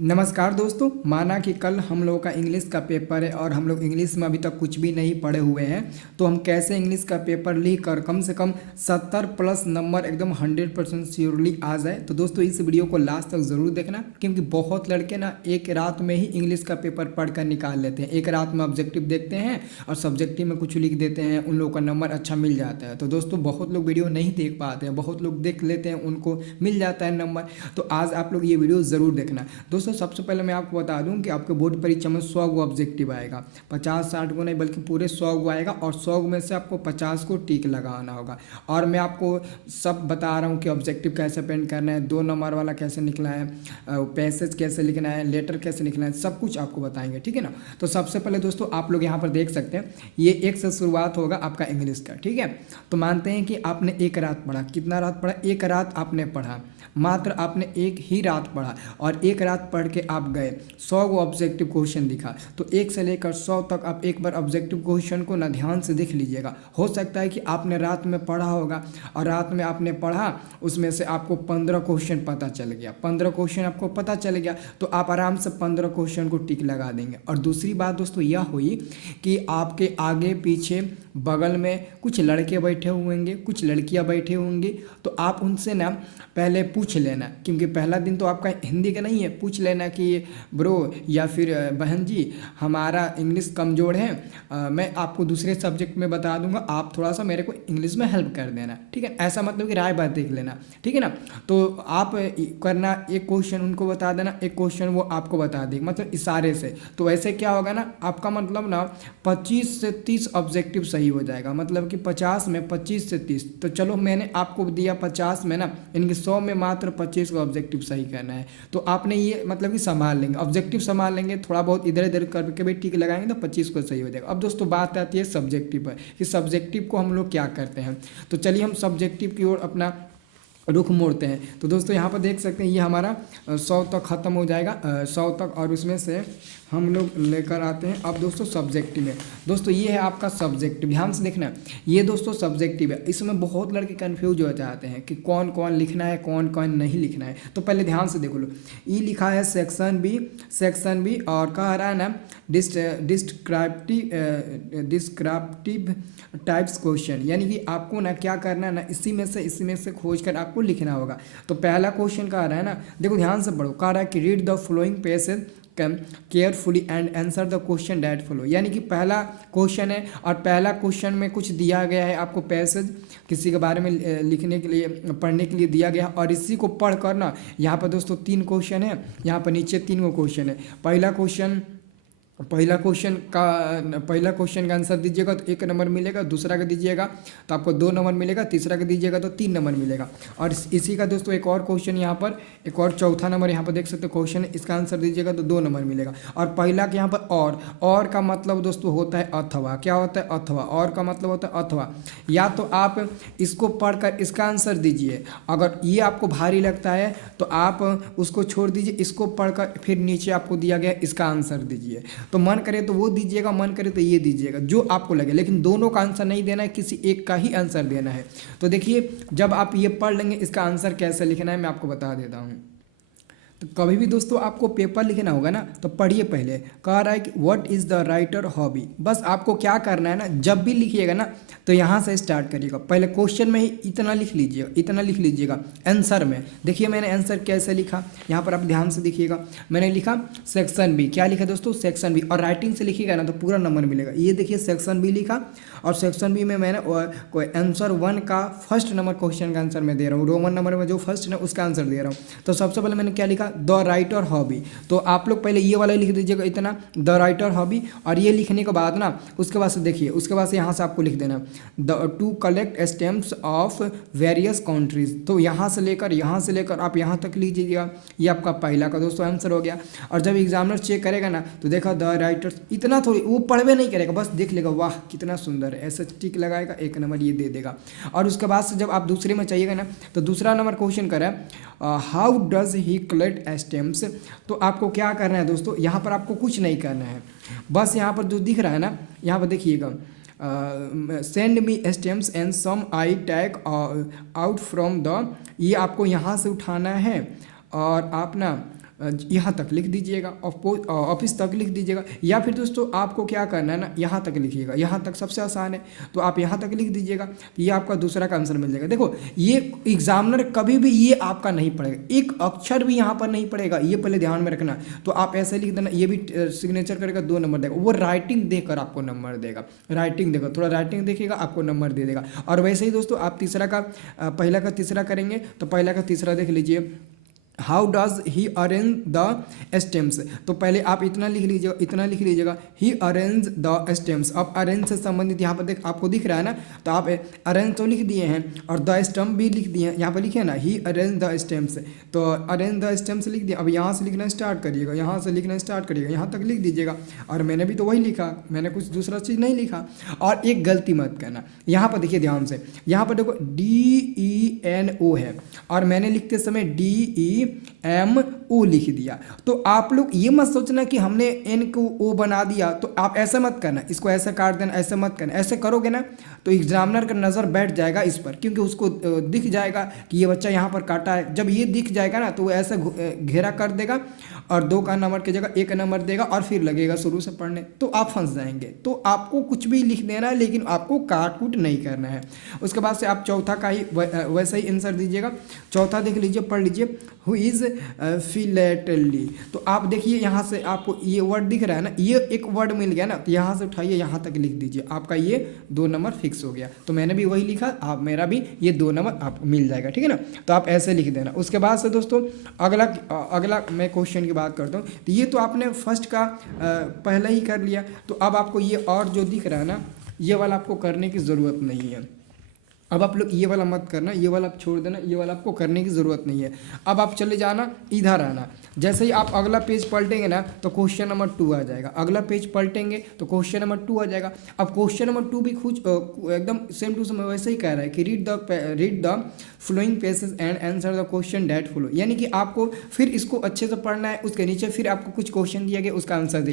नमस्कार दोस्तों। माना कि कल हम लोगों का इंग्लिश का पेपर है और हम लोग इंग्लिश में अभी तक कुछ भी नहीं पढ़े हुए हैं, तो हम कैसे इंग्लिश का पेपर लिख कर कम से कम 70 प्लस नंबर एकदम 100% श्योरली आ जाए। तो दोस्तों इस वीडियो को लास्ट तक ज़रूर देखना, क्योंकि बहुत लड़के ना एक रात में ही इंग्लिश का पेपर पढ़ कर निकाल लेते हैं। एक रात में ऑब्जेक्टिव देखते हैं और सब्जेक्टिव में कुछ लिख देते हैं, उन लोगों का नंबर अच्छा मिल जाता है। तो दोस्तों बहुत लोग वीडियो नहीं देख पाते हैं, बहुत लोग देख लेते हैं, उनको मिल जाता है नंबर। तो आज आप लोग ये वीडियो ज़रूर देखना। दोस्तों सबसे पहले मैं आपको बता दूं कि आपके बोर्ड परीक्षा में 100 गो ऑब्जेक्टिव आएगा, 50-60 गो नहीं बल्कि पूरे 100 गो आएगा और 100 में से आपको 50 को टिक लगाना होगा। और मैं आपको सब बता रहा हूं कि ऑब्जेक्टिव कैसे पेंट करना है, 2 नंबर वाला कैसे लिखना है, पैसेज कैसे लिखना है, लेटर कैसे लिखना है, सब कुछ आपको बताएंगे, ठीक है ना। तो सबसे पहले दोस्तों आप लोग यहाँ पर देख सकते हैं, ये एक से शुरुआत होगा आपका इंग्लिश का, ठीक है। तो मानते हैं कि आपने एक रात पढ़ा। कितना रात पढ़ा? एक रात आपने पढ़ा, मात्र आपने एक ही रात पढ़ा और एक रात पढ़ के आप गए 100 गो ऑब्जेक्टिव क्वेश्चन दिखा। तो 1 से लेकर 100 तक आप एक बार ऑब्जेक्टिव क्वेश्चन को ना ध्यान से देख लीजिएगा। हो सकता है कि आपने रात में पढ़ा होगा और रात में आपने पढ़ा, उसमें से आपको 15 क्वेश्चन पता चल गया, 15 क्वेश्चन आपको पता चल गया तो आप आराम से 15 क्वेश्चन को टिक लगा देंगे। और दूसरी बात दोस्तों यह हुई कि आपके आगे पीछे बगल में कुछ लड़के बैठे होंगे, कुछ लड़कियां बैठे होंगी, तो आप उनसे ना पहले पूछ लेना, क्योंकि पहला दिन तो आपका हिंदी का नहीं है। पूछ लेना कि ब्रो या फिर बहन जी, हमारा इंग्लिश कमज़ोर है, मैं आपको दूसरे सब्जेक्ट में बता दूंगा, आप थोड़ा सा मेरे को इंग्लिश में हेल्प कर देना, ठीक है। ऐसा मतलब कि राय बात देख लेना, ठीक है ना। तो आप करना, एक क्वेश्चन उनको बता देना, एक क्वेश्चन वो आपको बता देंगे, मतलब इशारे से। तो ऐसे क्या होगा ना, आपका मतलब ना 25 से 30 ऑब्जेक्टिव सही हो जाएगा, मतलब कि 50 में 25 से 30। तो चलो मैंने आपको दिया 50 में ना, इनके 100 में मात्र 25 का ऑब्जेक्टिव सही करना है। तो आपने ये मतलब कि संभाल लेंगे, ऑब्जेक्टिव संभाल लेंगे, थोड़ा बहुत इधर इधर करके भी टिक लगाएंगे तो 25 को सही हो जाएगा। अब दोस्तों बात आती है सब्जेक्टिव पर कि सब्जेक्टिव को हम लोग क्या करते हैं। तो चलिए हम सब्जेक्टिव की ओर अपना रुख मोड़ते हैं। तो दोस्तों यहाँ पर देख सकते हैं ये हमारा 100 तक ख़त्म हो जाएगा, 100 तक, और उसमें से हम लोग लेकर आते हैं अब दोस्तों सब्जेक्टिव में। दोस्तों ये है आपका सब्जेक्टिव, ध्यान से देखना, ये दोस्तों सब्जेक्टिव है। इसमें बहुत लड़के कन्फ्यूज हो जाते हैं कि कौन कौन लिखना है, कौन कौन नहीं लिखना है। तो पहले ध्यान से देखो लो, ये लिखा है सेक्शन बी, सेक्शन बी, और कह रहा है ना डिस्क्रिप्टिव टाइप्स क्वेश्चन, यानी कि आपको ना क्या करना है ना, इसी में से खोज कर आपको लिखना होगा। तो पहला क्वेश्चन कह रहा है ना, देखो ध्यान से पढ़ो, कह रहा है कि read the following passage carefully and answer the question that follow. यानी कि पहला क्वेश्चन है और पहला क्वेश्चन में कुछ दिया गया है आपको, पैसेज किसी के बारे में लिखने के लिए, पढ़ने के लिए दिया गया है, और इसी को पढ़ कर ना, यहाँ पर दोस्तों 3 क्वेश्चन है, यहाँ पर नीचे 3 क्वेश्चन है। पहला क्वेश्चन का आंसर दीजिएगा तो 1 नंबर मिलेगा, दूसरा का दीजिएगा तो आपको 2 नंबर मिलेगा, तीसरा का दीजिएगा तो 3 नंबर मिलेगा। और इसी का दोस्तों एक और क्वेश्चन यहाँ पर, एक और चौथा नंबर यहाँ पर देख सकते हो क्वेश्चन है, इसका आंसर दीजिएगा तो 2 नंबर मिलेगा। और पहला के यहाँ पर और का मतलब दोस्तों होता है अथवा। क्या होता है? अथवा। और का मतलब होता है अथवा। या तो आप इसको पढ़कर इसका आंसर दीजिए, अगर ये आपको भारी लगता है तो आप उसको छोड़ दीजिए, इसको पढ़कर फिर नीचे आपको दिया गया इसका आंसर दीजिए। तो मन करे तो वो दीजिएगा, मन करे तो ये दीजिएगा, जो आपको लगे, लेकिन दोनों का आंसर नहीं देना है, किसी एक का ही आंसर देना है। तो देखिए जब आप ये पढ़ लेंगे इसका आंसर कैसे लिखना है मैं आपको बता देता हूँ। तो कभी भी दोस्तों आपको पेपर लिखना होगा ना, तो पढ़िए पहले, कह रहा है कि what is the writer hobby. बस आपको क्या करना है ना, जब भी लिखिएगा ना तो यहाँ से स्टार्ट करिएगा। पहले क्वेश्चन में ही इतना लिख लीजिएगा, इतना लिख लीजिएगा। आंसर में देखिए मैंने आंसर कैसे लिखा, यहाँ पर आप ध्यान से देखिएगा। मैंने लिखा सेक्शन बी। क्या लिखा दोस्तों? Section B. और राइटिंग से लिखिएगा ना तो पूरा नंबर मिलेगा। ये देखिए सेक्शन बी लिखा, और सेक्शन बी में मैंने कोई आंसर 1 का फर्स्ट नंबर क्वेश्चन का आंसर मैं दे रहा हूँ, रोमन नंबर में जो फर्स्ट है उसका आंसर दे रहा हूँ। तो सबसे पहले मैंने क्या लिखा? The writer hobby. तो आप लोग पहले ये वाला लिख दीजिएगा इतना, द राइटर हॉबी। और ये लिखने के बाद ना उसके बाद से देखिए, उसके बाद से यहाँ से आपको लिख देना to collect stamps of various countries. तो यहाँ से लेकर आप यहाँ तक लिख दीजिएगा। ये आपका पहला का दोस्तों आंसर हो गया। और जब एग्जामिनर चेक करेगा ना तो देखा द राइटर्स, इतना थोड़ी, वो पढ़वे नहीं करेगा, बस देख लेगा वाह कितना सुंदर है, ऐसे टिक लगाएगा, 1 नंबर ये दे देगा। और उसके बाद से जब आप दूसरे में चाहिएगा ना तो दूसरा नंबर क्वेश्चन करें how does he collect stamps. तो आपको क्या करना है दोस्तों, यहाँ पर आपको कुछ नहीं करना है, बस यहाँ पर जो दिख रहा है ना, यहाँ पर देखिएगा send me stamps and some I tag out from the, ये आपको यहाँ से उठाना है और आप ना यहाँ तक लिख दीजिएगा, ऑफिस तक लिख दीजिएगा, या फिर दोस्तों आपको क्या करना है ना, यहाँ तक लिखिएगा, यहाँ तक सबसे आसान है, तो आप यहाँ तक लिख दीजिएगा, तो ये आपका दूसरा का आंसर मिल जाएगा। देखो ये एग्जामिनर कभी भी ये आपका नहीं पड़ेगा, एक अक्षर भी यहाँ पर नहीं पड़ेगा, ये पहले ध्यान में रखना। तो आप ऐसे लिख देना, ये भी सिग्नेचर करेगा 2 नंबर देगा, वो राइटिंग देकर आपको नंबर देगा, राइटिंग देगा, थोड़ा राइटिंग देखिएगा आपको नंबर दे देगा। और वैसे ही दोस्तों आप तीसरा का पहला का तीसरा करेंगे, तो पहला का तीसरा देख लीजिए, how does he arrange the stems. तो पहले आप इतना लिख लीजिएगा, इतना लिख लीजिएगा, ही अरेंज द स्टेम्स। अब अरेंज से संबंधित यहाँ पर देख आपको दिख रहा है ना, तो आप अरेंज तो लिख दिए हैं और द स्टम्प भी लिख दिए हैं, यहाँ पर लिखे ना ही अरेंज द स्टेम्स, तो अरेंज द स्टेम्स लिख दिया। अब यहाँ से लिखना स्टार्ट करिएगा, यहाँ से लिखना स्टार्ट करिएगा, यहाँ तक लिख दीजिएगा। और मैंने भी तो वही लिखा, मैंने कुछ दूसरा चीज़ नहीं लिखा। और एक गलती मत करना, यहाँ पर देखिए ध्यान से, यहाँ पर देखो DENO है और मैंने लिखते समय DEMO लिख दिया। तो आप लोग ये मत सोचना कि हमने एन को ओ बना दिया, तो आप ऐसा मत करना, इसको ऐसा काट देना, ऐसा मत करना। ऐसे करोगे ना तो एग्जामिनर का नज़र बैठ जाएगा इस पर, क्योंकि उसको दिख जाएगा कि ये बच्चा यहाँ पर काटा है। जब ये दिख जाएगा ना तो वो ऐसा घेरा कर देगा और 2 का नंबर की जगह 1 नंबर देगा और फिर लगेगा शुरू से पढ़ने, तो आप फंस जाएंगे। तो आपको कुछ भी लिख देना है, लेकिन आपको काट कूट नहीं करना है। उसके बाद से आप चौथा का ही वैसा ही आंसर दीजिएगा। चौथा देख लीजिए, पढ़ लीजिए, हु इज़ फिलेटली। तो आप देखिए यहाँ से आपको ये वर्ड दिख रहा है ना, ये एक वर्ड मिल गया ना, तो यहाँ से उठाइए, यहाँ तक लिख दीजिए, आपका ये 2 नंबर फिक्स हो गया। तो मैंने भी वही लिखा, आप मेरा भी ये 2 नंबर आप मिल जाएगा, ठीक है ना। तो आप ऐसे लिख देना। उसके बाद से दोस्तों अगला मैं क्वेश्चन की बात करता हूँ। तो ये तो आपने फर्स्ट का पहले ही कर लिया, तो अब आपको ये और जो दिख रहा है ना, ये वाला आपको करने की ज़रूरत नहीं है। अब आप लोग ये वाला मत करना, ये वाला आप छोड़ देना, ये वाला आपको करने की ज़रूरत नहीं है। अब आप चले जाना, इधर आना। जैसे ही आप अगला पेज पलटेंगे ना तो क्वेश्चन नंबर 2 आ जाएगा। अगला पेज पलटेंगे तो क्वेश्चन नंबर 2 आ जाएगा। अब क्वेश्चन नंबर 2 भी कुछ एकदम सेम टू सेम वैसे ही कह रहा है कि read the flowing passage and answer the question that flow, यानी कि आपको फिर इसको अच्छे से पढ़ना है। उसके नीचे फिर आपको कुछ क्वेश्चन दिया गया, उसका आंसर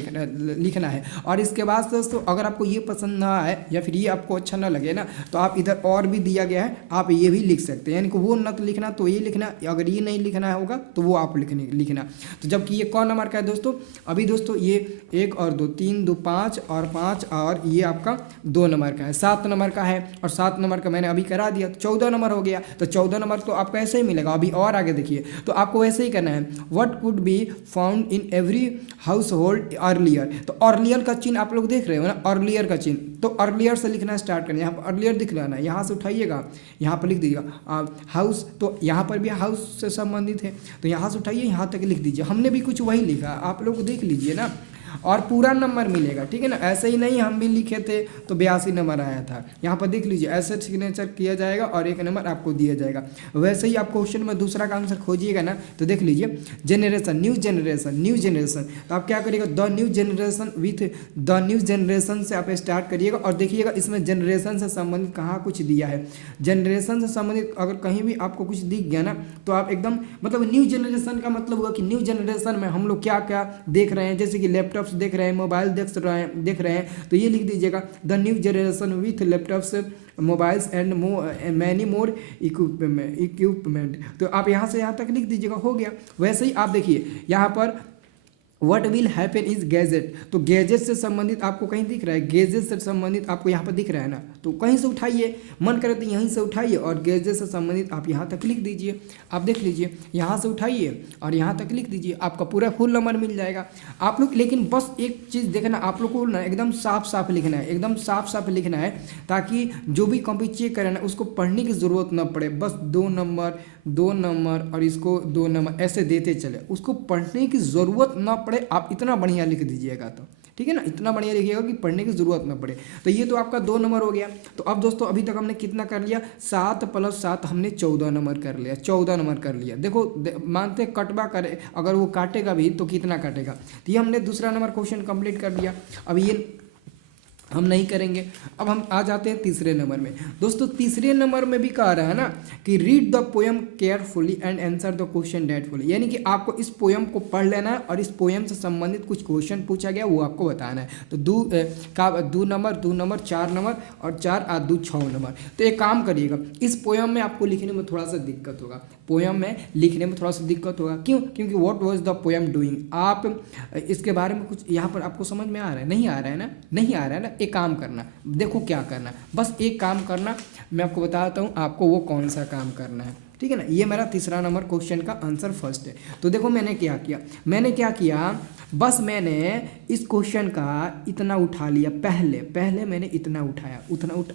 लिखना है। और इसके बाद दोस्तों अगर आपको ये पसंद ना आए या फिर ये आपको अच्छा ना लगे ना, तो आप इधर और भी दिया गया है, आप ये भी लिख सकते हैं। यानी कि वो न तो लिखना तो ये लिखना, अगर ये नहीं लिखना होगा तो वो आप लिखना। तो जबकि ये कौन नंबर का है दोस्तों, अभी दोस्तों ये 1 और 2 3 2 5 और 5 और ये आपका 2 नंबर का है, 7 नंबर का है। और 7 नंबर का मैंने अभी करा दिया, तो 14 नंबर हो गया। तो 14 नंबर तो आपको ऐसे ही मिलेगा। अभी और आगे देखिए, तो आपको ऐसे ही करना है, what could be found in every house hold earlier. तो अर्लियर का चिन्ह आप लोग देख रहे हो ना, अर्लियर का चिन्ह, तो अर्लियर से लिखना स्टार्ट करना। यहाँ पर अर्लियर दिख रहा है ना, यहाँ से उठाइएगा, यहाँ पर लिख दीजिएगा हाउस, तो यहाँ पर भी हाउस से संबंधित है, तो यहाँ से उठाइए, यहाँ तक लिख दीजिए। हमने भी कुछ वही लिखा, आप लोग देख लीजिए ना, और पूरा नंबर मिलेगा, ठीक है ना। ऐसे ही नहीं हम भी लिखे थे तो 82 नंबर आया था। यहाँ पर देख लीजिए, ऐसे सिग्नेचर किया जाएगा और 1 नंबर आपको दिया जाएगा। वैसे ही आप क्वेश्चन में दूसरा का आंसर खोजिएगा ना, तो देख लीजिए, जनरेशन, न्यू जनरेशन, तो आप क्या करिएगा, the new generation, with the new generation से आप स्टार्ट करिएगा। और देखिएगा इसमें जनरेशन से संबंधित कहाँ कुछ दिया है। जनरेशन से संबंधित अगर कहीं भी आपको कुछ दिख गया ना, तो आप एकदम मतलब न्यू जनरेशन का मतलब हुआ कि न्यू जनरेशन में हम लोग क्या क्या देख रहे हैं, जैसे कि लैपटॉप्स देख रहे हैं, मोबाइल देख रहे हैं, तो ये लिख दीजिएगा, the new generation with laptops, mobiles and many more equipment. तो आप यहाँ से यहाँ तक लिख दीजिएगा, हो गया। वैसे ही आप देखिए यहाँ पर what will happen is gadget, तो गैजेट से संबंधित आपको कहीं दिख रहा है, गैजेट से संबंधित आपको यहाँ पर दिख रहा है ना, तो कहीं से उठाइए, मन करे तो यहीं से उठाइए और गैजेट से संबंधित आप यहाँ तक लिख दीजिए। आप देख लीजिए, यहाँ से उठाइए और यहाँ तक लिख दीजिए, आपका पूरा फुल नंबर मिल जाएगा। आप लोग लेकिन बस एक चीज़ देखना, आप लोग को ना एकदम साफ साफ लिखना है, एकदम साफ साफ लिखना है, ताकि जो भी कॉपी चेक करे ना उसको पढ़ने की ज़रूरत ना पड़े। बस 2 नंबर 2 नंबर और इसको 2 नंबर ऐसे देते चले, उसको पढ़ने की ज़रूरत ना पड़े। आप इतना बढ़िया लिख दीजिएगा तो ठीक है ना, इतना बढ़िया लिखिएगा कि पढ़ने की ज़रूरत ना पड़े। तो ये तो आपका 2 नंबर हो गया। तो अब दोस्तों अभी तक हमने कितना कर लिया, 7 + 7 हमने 14 नंबर कर लिया, 14 नंबर कर लिया। देखो मानते कटवा करे, अगर वो काटेगा भी तो कितना काटेगा। तो ये हमने दूसरा नंबर क्वेश्चन कंप्लीट कर दिया। अब ये हम नहीं करेंगे। अब हम आ जाते हैं तीसरे नंबर में। दोस्तों तीसरे नंबर में भी कह रहा है ना कि read the poem carefully and answer the question thoughtfully, यानी कि आपको इस पोएम को पढ़ लेना है और इस पोएम से संबंधित कुछ क्वेश्चन पूछा गया वो आपको बताना है। तो 2 नंबर 4 नंबर और 4 और 2 6 नंबर। तो एक काम करिएगा, इस पोएम में आपको लिखने में थोड़ा सा दिक्कत होगा, पोयम में लिखने में थोड़ा सा दिक्कत होगा। क्यों? क्योंकि what was the poem doing. आप इसके बारे में कुछ यहाँ पर आपको समझ में आ रहा है? नहीं आ रहा है ना? नहीं आ रहा है ना? एक काम करना, देखो क्या करना, बस एक काम करना, मैं आपको बताता हूँ आपको वो कौन सा काम करना है, ठीक है ना। ये मेरा तीसरा नंबर क्वेश्चन का आंसर फर्स्ट है। तो देखो मैंने क्या किया, बस मैंने इस क्वेश्चन का इतना उठा लिया, पहले मैंने इतना उठाया,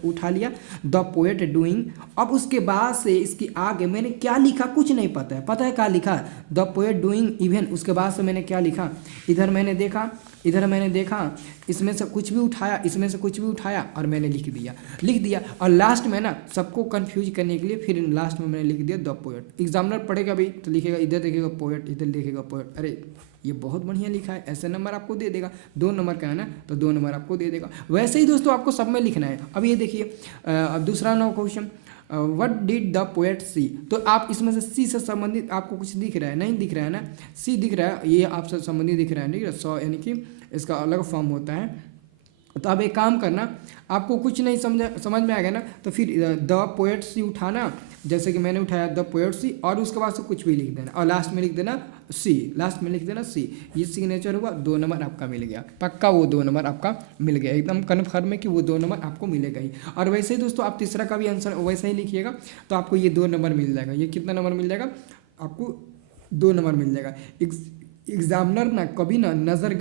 उठा लिया, द पोएट डूइंग। अब उसके बाद से इसकी आगे मैंने क्या लिखा कुछ नहीं पता है। पता है क्या लिखा? The poet doing even. उसके बाद से मैंने क्या लिखा, इधर मैंने देखा, इसमें से कुछ भी उठाया और मैंने लिख दिया। और लास्ट में ना सबको कंफ्यूज करने के लिए फिर लास्ट में मैंने लिख दिया द पोएट। एग्जामिनर पढ़ेगा भी तो लिखेगा, इधर देखेगा पोएट, इधर देखेगा पोएट, अरे ये बहुत बढ़िया लिखा है, ऐसे नंबर आपको दे देगा। 2 नंबर का है ना, तो 2 नंबर आपको दे देगा। वैसे ही दोस्तों आपको सब में लिखना है। अब ये देखिए, अब दूसरा number question, what did the poet see. तो आप इसमें से सी से संबंधित आपको कुछ दिख रहा है? नहीं दिख रहा है ना, सी दिख रहा है, ये आपसे संबंधित दिख रहा है, ठीक है। सो यानी कि इसका अलग फॉर्म होता है। तो अब एक काम करना, आपको कुछ नहीं समझ में आ गया ना, तो फिर द पोएट सी उठाना, जैसे कि मैंने उठाया द पोएट सी, और उसके बाद से कुछ भी लिख देना और लास्ट में लिख देना सी। ये सिग्नेचर हुआ, 2 नंबर आपका मिल गया, पक्का वो 2 नंबर आपका मिल गया, एकदम कन्फर्म है कि वो 2 नंबर आपको मिलेगा ही। और वैसे ही दोस्तों आप तीसरा का भी आंसर वैसा ही लिखिएगा, तो आपको ये 2 नंबर मिल जाएगा। ये कितना नंबर मिल जाएगा आपको? 2 नंबर मिल जाएगा। एग्जामिनर ना कभी ना नज़र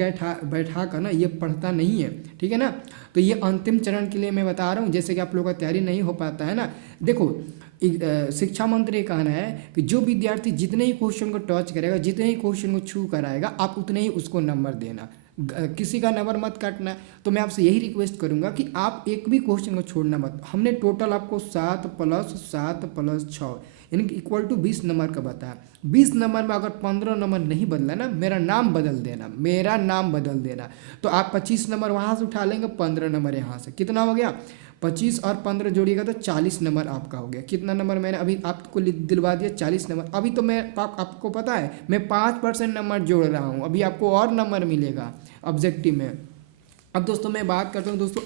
बैठा कर ना ये पढ़ता नहीं है, ठीक है ना। तो ये अंतिम चरण के लिए मैं बता रहा हूँ, जैसे कि आप लोगों का तैयारी नहीं हो पाता है ना। देखो शिक्षा मंत्री कहना है कि जो विद्यार्थी जितने ही क्वेश्चन को टच करेगा, जितने ही क्वेश्चन को छू कर आएगा, आप उतने ही उसको नंबर देना, किसी का नंबर मत काटना। तो मैं आपसे यही रिक्वेस्ट करूंगा कि आप एक भी क्वेश्चन को छोड़ना मत। हमने टोटल आपको 7 + 7 + 6 यानी कि इक्वल टू 20 नंबर का बताया। 20 नंबर में अगर 15 नंबर नहीं बदला ना, मेरा नाम बदल देना। तो आप 25 नंबर वहाँ से उठा लेंगे, 15 नंबर यहाँ से, कितना हो गया? 25 और 15 जोड़िएगा तो 40 नंबर आपका हो गया। कितना नंबर मैंने अभी आपको दिलवा दिया? 40 नंबर। अभी तो मैं आपको पता है मैं 5% नंबर जोड़ रहा हूँ, अभी आपको और नंबर मिलेगा ऑब्जेक्टिव में। अब दोस्तों मैं बात करता हूँ दोस्तों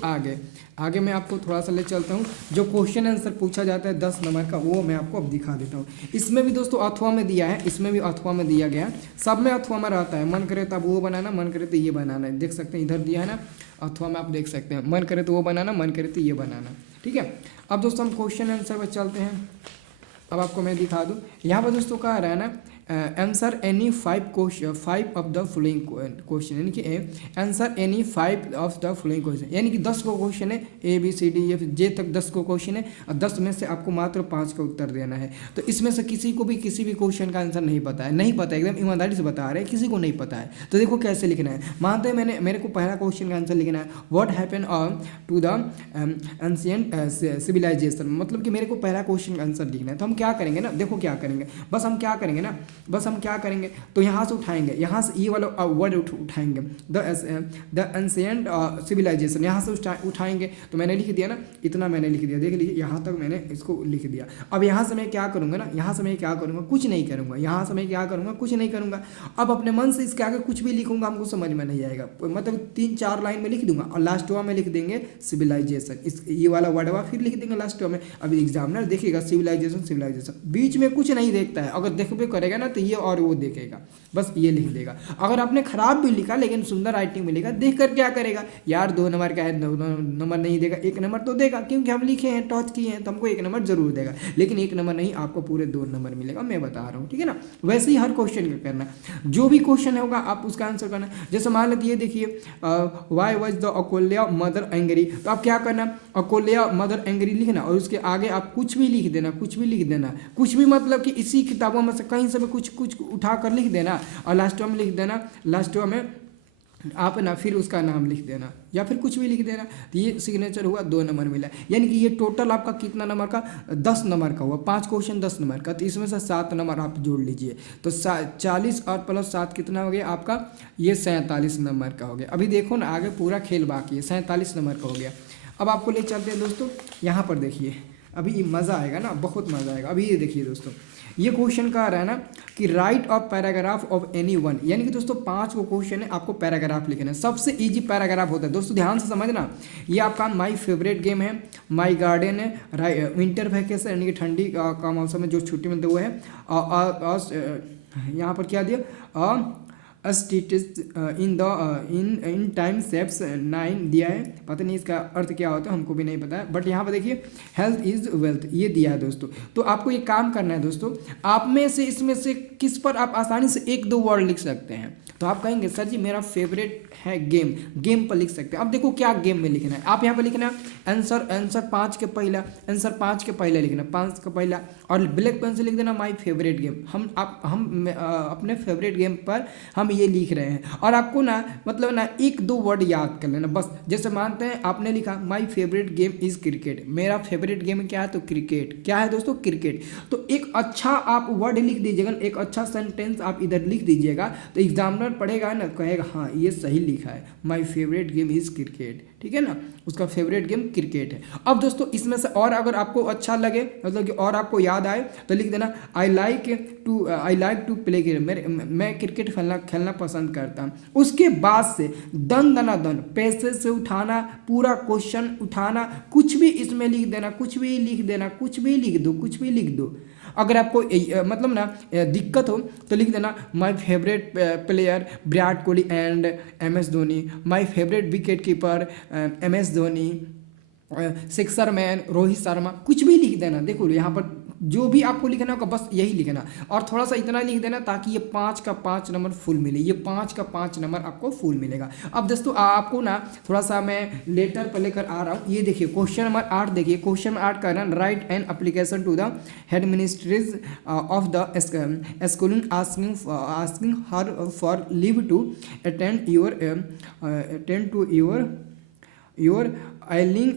आगे मैं आपको थोड़ा सा ले चलता हूँ। जो क्वेश्चन आंसर पूछा जाता है 10 नंबर का, वो मैं आपको अब दिखा देता हूँ। इसमें भी दोस्तों अथवा में दिया है, इसमें भी अथवा में दिया गया, सब में अथवा में रहता है। मन करे तो वो बनाना, मन करे तो ये बनाना है। देख सकते हैं इधर दिया है ना अथवा में, आप देख सकते हैं, मन करे तो वो बनाना, मन करे तो ये बनाना, ठीक है। अब दोस्तों हम क्वेश्चन आंसर पर चलते हैं। अब आपको मैं दिखा दूँ, यहाँ पर दोस्तों कह रहा है ना answer any 5 of the following question, यानी कि answer any 5 of the following question, यानी कि 10 को क्वेश्चन है, ABCDEF तक 10 को क्वेश्चन है, और 10 में से आपको मात्र 5 का उत्तर देना है। तो इसमें से किसी को भी किसी भी क्वेश्चन का आंसर नहीं पता है, एकदम ईमानदारी से बता रहे हैं, किसी को नहीं पता है। तो देखो कैसे लिखना है। मानते हैं मेरे को पहला क्वेश्चन का आंसर लिखना है, what happen to the ancient civilization, मतलब कि मेरे को पहला क्वेश्चन का आंसर लिखना है। तो हम क्या करेंगे ना, देखो क्या करेंगे, बस हम क्या करेंगे तो यहाँ से उठाएंगे, यहाँ से ये वाला वर्ड उठाएंगे, द एंशिएंट सिविलाइजेशन, यहाँ से उठाएंगे। तो मैंने लिख दिया ना, इतना मैंने लिख दिया, देख लीजिए यहाँ तक मैंने इसको लिख दिया। अब यहाँ से मैं क्या करूँगा ना, यहाँ से मैं क्या करूँगा, कुछ नहीं करूँगा, यहाँ से मैं क्या करूँगा, कुछ नहीं करूँगा। अब अपने मन से इसके आगे कुछ भी लिखूंगा, हमको समझ में नहीं आएगा, मतलब 3-4 लाइन में लिख दूंगा और लास्ट में लिख देंगे सिविलाइजेशन, इस ये वाला वर्ड फिर लिख देंगे लास्ट में। अभी एग्जामिनर देखेगा सिविलाइजेशन, बीच में कुछ नहीं देखता है, अगर देखबे करेगा ना तो ये और वो देखेगा, बस ये लिख देगा। अगर आपने खराब भी लिखा लेकिन सुंदर राइटिंग में लिखा, देख कर क्या करेगा यार, 2 नंबर का है, 2 नंबर नहीं देगा, 1 नंबर तो देगा, क्योंकि हम लिखे हैं, टच किए हैं, तो हमको 1 नंबर जरूर देगा, लेकिन 1 नंबर नहीं, आपको पूरे 2 नंबर मिलेगा, मैं बता रहा हूँ, ठीक है ना। वैसे ही हर क्वेश्चन का करना, जो भी क्वेश्चन होगा आप उसका आंसर करना। जैसे मान लीजिए देखिए, why was the अकोल्या mother angry, तो आप क्या करना, अकोल्या मदर एंग्री लिखना और उसके आगे आप कुछ भी लिख देना, कुछ भी मतलब कि इसी किताबों में से कहीं से भी कुछ उठा कर लिख देना और लास्ट में लिख देना, लास्ट में आप ना फिर उसका नाम लिख देना या फिर कुछ भी लिख देना। तो ये सिग्नेचर हुआ, 2 नंबर मिला, यानी कि ये टोटल आपका कितना नंबर का, 10 नंबर का हुआ, 5 क्वेश्चन 10 नंबर का, तो इसमें से 7 नंबर आप जोड़ लीजिए, तो 40 और प्लस 7 कितना हो गया आपका, ये 47 नंबर का हो गया। अभी देखो ना आगे पूरा खेल बाकी है, 47 नंबर का हो गया। अब आपको ले चलते हैं दोस्तों, यहाँ पर देखिए, अभी मज़ा आएगा ना, बहुत मज़ा आएगा। अभी ये देखिए दोस्तों, ये क्वेश्चन कह रहा है ना कि right of paragraph of any one, यानी कि दोस्तों 5 को क्वेश्चन है, आपको पैराग्राफ लिखना है। सबसे इजी पैराग्राफ होता है दोस्तों, ध्यान से समझना। ये आपका माई फेवरेट गेम है, माई गार्डन है, विंटर वैकेशन यानी कि ठंडी का मौसम में जो छुट्टी मिलती है वो है, यहाँ पर क्या दिया, इन टाइम सेप्स 9 दिया है, पता नहीं इसका अर्थ क्या होता है, हमको भी नहीं पता है, बट यहाँ पर देखिए हेल्थ इज वेल्थ ये दिया है दोस्तों। तो आपको ये काम करना है दोस्तों, आप में से इसमें से किस पर आप आसानी से 1-2 वर्ड लिख सकते हैं। तो आप कहेंगे सर जी मेरा फेवरेट है गेम, गेम पर लिख सकते हैं। अब देखो क्या गेम में लिखना है, आप यहाँ पर लिखना आंसर 5 के पहला, आंसर 5 के पहले लिखना, 5 का पहला, और ब्लैक पेन से लिख देना माई फेवरेट गेम। हम अपने फेवरेट गेम पर हम ये लिख रहे हैं, और आपको ना मतलब ना 1-2 वर्ड याद कर लेना बस। जैसे मानते हैं आपने लिखा my favourite game is cricket, मेरा फेवरेट गेम क्या है तो क्रिकेट, क्या है दोस्तों क्रिकेट। तो एक अच्छा आप वर्ड लिख दीजिएगा, एक अच्छा सेंटेंस आप इधर लिख दीजिएगा, तो एग्जामिनर पढ़ेगा ना, कहेगा हाँ ये सही लिखा है, my favourite game is cricket, ठीक है ना, उसका फेवरेट गेम क्रिकेट है। अब दोस्तों इसमें से और अगर आपको अच्छा लगे, मतलब कि और आपको याद आए, तो लिख देना I like to play cricket, मैं क्रिकेट खेलना पसंद करता हूँ। उसके बाद से दन दना दन पैसे से उठाना, पूरा क्वेश्चन उठाना, कुछ भी इसमें लिख देना, कुछ भी लिख देना, कुछ भी लिख दो, कुछ भी लिख दो। अगर आपको मतलब ना दिक्कत हो तो लिख देना my favourite player Virat Kohli and MS Dhoni, my favourite wicket keeper MS Dhoni, sixer man Rohit Sharma, कुछ भी लिख देना। देखो यहाँ पर जो भी आपको लिखना होगा बस यही लिखना, और थोड़ा सा इतना लिख देना ताकि ये 5 का 5 नंबर फुल मिले, ये 5 का 5 नंबर आपको फुल मिलेगा। अब दोस्तों आपको ना थोड़ा सा मैं लेटर पर लेकर आ रहा हूँ। ये देखिए क्वेश्चन नंबर 8, देखिए क्वेश्चन नंबर 8 का ना write an application to the head mistress of the schooling asking her for leave to attend your ailing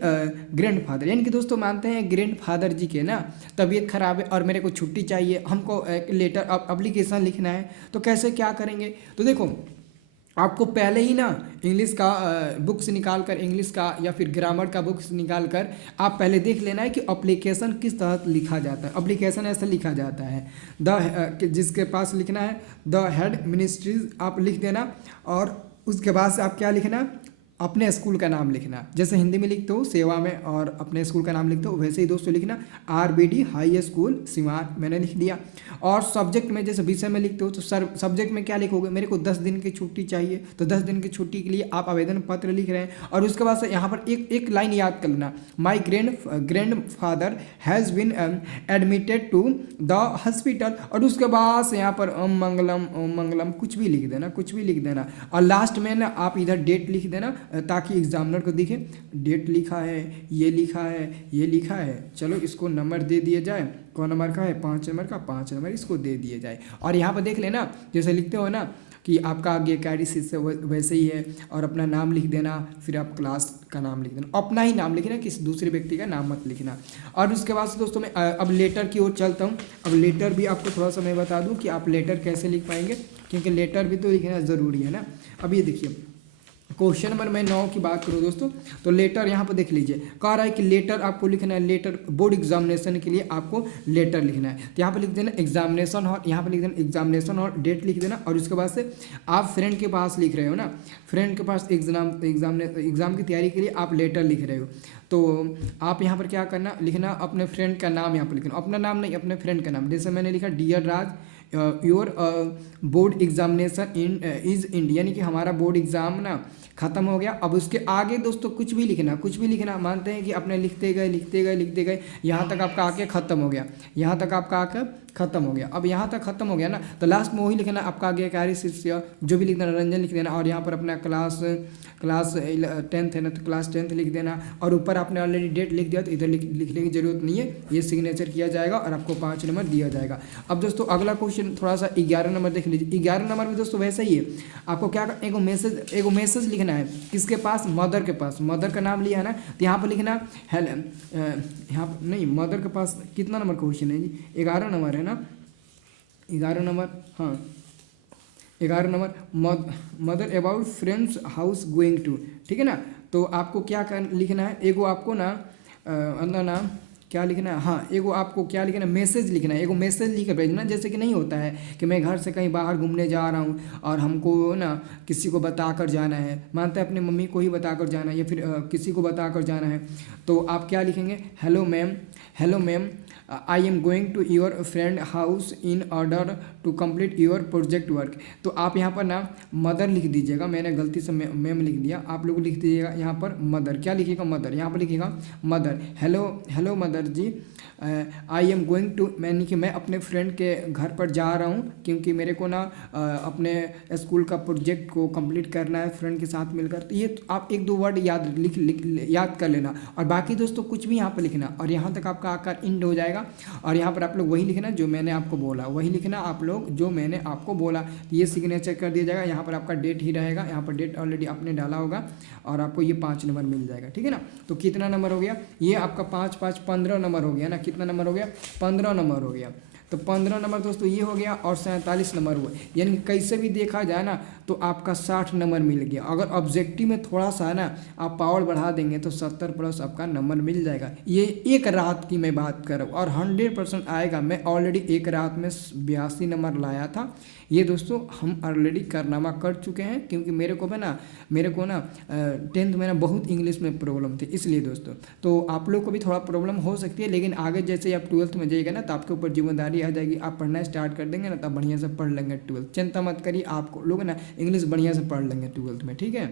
grandfather, यानी कि दोस्तों मानते हैं ग्रैंडफादर जी के ना तबीयत खराब है और मेरे को छुट्टी चाहिए, हमको एक लेटर एप्लीकेशन लिखना है। तो कैसे क्या करेंगे, तो देखो आपको पहले ही ना इंग्लिश का बुक्स निकाल कर, इंग्लिश का या फिर ग्रामर का बुक्स निकाल कर आप पहले देख लेना है कि एप्लीकेशन किस तरह लिखा जाता है। एप्लीकेशन ऐसा लिखा जाता है जिसके पास लिखना है द हेड मिनिस्ट्रीज आप लिख देना, और उसके बाद से आप क्या लिखना, अपने स्कूल का नाम लिखना। जैसे हिंदी में लिखते हो सेवा में और अपने स्कूल का नाम लिखते हो, वैसे ही दोस्तों लिखना RBD हाई स्कूल सिवान, मैंने लिख दिया। और सब्जेक्ट में जैसे विषय में लिखते हो तो सब्जेक्ट में क्या लिखोगे, मेरे को 10 दिन की छुट्टी चाहिए, तो 10 दिन की छुट्टी के लिए आप आवेदन पत्र लिख रहे हैं। और उसके बाद से यहाँ पर एक लाइन याद कर लेना, my grandfather has been admitted to the hospital, और उसके बाद से यहाँ पर ओम मंगलम कुछ भी लिख देना, कुछ भी लिख देना। और लास्ट में ना आप इधर डेट लिख देना ताकि एग्जामिनर को दिखे डेट लिखा है, ये लिखा है, ये लिखा है। चलो इसको नंबर दे दिया जाए, कौन नंबर का है 5 नंबर का, 5 नंबर इसको दे दिए जाए। और यहाँ पर देख लेना जैसे लिखते हो ना कि आपका आगे कैरी से वैसे ही है, और अपना नाम लिख देना, फिर आप क्लास का नाम लिख देना, अपना ही नाम लिखना, किसी दूसरे व्यक्ति का नाम मत लिखना। और उसके बाद से दोस्तों मैं अब लेटर की ओर चलता हूँ। अब लेटर भी आपको थोड़ा सा मैं बता दूँ कि आप लेटर कैसे लिख पाएंगे, क्योंकि लेटर भी तो लिखना ज़रूरी है ना। अब ये देखिए क्वेश्चन नंबर मैं 9 की बात करूँ दोस्तों, तो लेटर यहाँ पर देख लीजिए, कह रहा है कि लेटर आपको लिखना है, लेटर बोर्ड एग्जामिनेशन के लिए आपको लेटर लिखना है। तो यहाँ पर लिख देना एग्जामिनेशन हॉल, यहाँ पर लिख देना एग्जामिनेशन हॉल, डेट लिख देना। और उसके बाद से आप फ्रेंड के पास लिख रहे हो ना, फ्रेंड के पास एग्ज़ाम की तैयारी के लिए आप लेटर लिख रहे हो, तो आप यहाँ पर क्या करना, लिखना अपने फ्रेंड का नाम, यहाँ पर लिखना अपना नाम नहीं, अपने फ्रेंड का नाम। जैसे मैंने लिखा dear Raj your board examination is end, यानी कि हमारा बोर्ड एग्ज़ाम ना ख़त्म हो गया। अब उसके आगे दोस्तों कुछ भी लिखना, कुछ भी लिखना, मानते हैं कि अपने लिखते गए यहाँ तक आपका आके ख़त्म हो गया, यहाँ तक आपका आके खत्म हो गया। अब यहाँ तक खत्म हो गया ना, तो लास्ट में वही लिखना आपका आगे कार्य शिष्य जो भी लिखना रंजन लिख देना, और यहाँ पर अपना क्लास 10th है ना तो क्लास 10th लिख देना। और ऊपर आपने ऑलरेडी डेट लिख दिया तो इधर लिखने की जरूरत नहीं है, ये सिग्नेचर किया जाएगा और आपको 5 नंबर दिया जाएगा। अब दोस्तों अगला क्वेश्चन थोड़ा सा 11 नंबर देख लीजिए। 11 नंबर में दोस्तों वैसा ही है, आपको क्या एक मैसेज लिखना है, किसके पास, मदर के पास, मदर का नाम लिया है ना, तो यहाँ पर लिखना है, यहाँ नहीं मदर के पास कितना नंबर क्वेश्चन है जी, 11 नंबर है ना, 11 नंबर, हाँ 11 number, mother about friends house going to, ठीक है ना। तो आपको क्या लिखना है, एगो आपको ना अंदर ना क्या लिखना है, हाँ एगो आपको क्या लिखना है, मैसेज लिखना है, एगो मैसेज लिख कर भेजना। जैसे कि नहीं होता है कि मैं घर से कहीं बाहर घूमने जा रहा हूँ और हमको ना किसी को बता कर जाना है, मानते हैं अपनी मम्मी को ही बता कर जाना है या फिर किसी को बता कर जाना है, तो आप क्या लिखेंगे, hello ma'am I am going to your friend house in order to complete your project work. तो आप यहाँ पर ना मदर लिख दीजिएगा, मैंने गलती से मैम लिख दिया, आप लोग लिख दीजिएगा यहाँ पर मदर, क्या लिखिएगा मदर, यहाँ पर लिखिएगा मदर, हेलो मदर जी आई एम गोइंग टू, मैंने कि मैं अपने फ्रेंड के घर पर जा रहा हूँ क्योंकि मेरे को ना अपने स्कूल का प्रोजेक्ट को कंप्लीट करना है फ्रेंड के साथ मिलकर। तो ये तो आप एक दो वर्ड याद कर लेना और बाकी दोस्तों कुछ भी यहाँ पर लिखना और यहाँ तक आपका आकार इंड हो जाएगा। और यहाँ पर आप लोग वही लिखना जो मैंने आपको बोला, वही लिखना आप लोग जो मैंने आपको बोला। ये सिग्नेचर कर दिया जाएगा, यहाँ पर आपका डेट ही रहेगा, यहाँ पर डेट ऑलरेडी आपने डाला होगा और आपको ये 5 नंबर मिल जाएगा, ठीक है ना। तो कितना नंबर हो गया, ये आपका 5 5 15 नंबर हो गया ना, कितना नंबर हो गया, 15 नंबर हो गया। तो 15 नंबर दोस्तों ये हो गया और 47 नंबर हुआ, यानी कैसे भी देखा जाए ना तो आपका 60 नंबर मिल गया। अगर ऑब्जेक्टिव में थोड़ा सा ना आप पावर बढ़ा देंगे तो 70 प्लस आपका नंबर मिल जाएगा। ये एक रात की मैं बात कर रहा हूँ और 100% आएगा। मैं ऑलरेडी एक रात में 82 नंबर लाया था। ये दोस्तों हम ऑलरेडी कारनामा कर चुके हैं क्योंकि मेरे को ना 10th में ना बहुत इंग्लिश में प्रॉब्लम थी, इसलिए दोस्तों। तो आप लोग को भी थोड़ा प्रॉब्लम हो सकती है, लेकिन आगे जैसे आप 12th में जाइएगा ना तो आपके ऊपर जिम्मेदारी आ जाएगी, आप पढ़ना स्टार्ट कर देंगे ना तब बढ़िया से पढ़ लेंगे 12th। चिंता मत करिए, आपको लोग ना इंग्लिश बढ़िया से पढ़ लेंगे 12th में, ठीक है।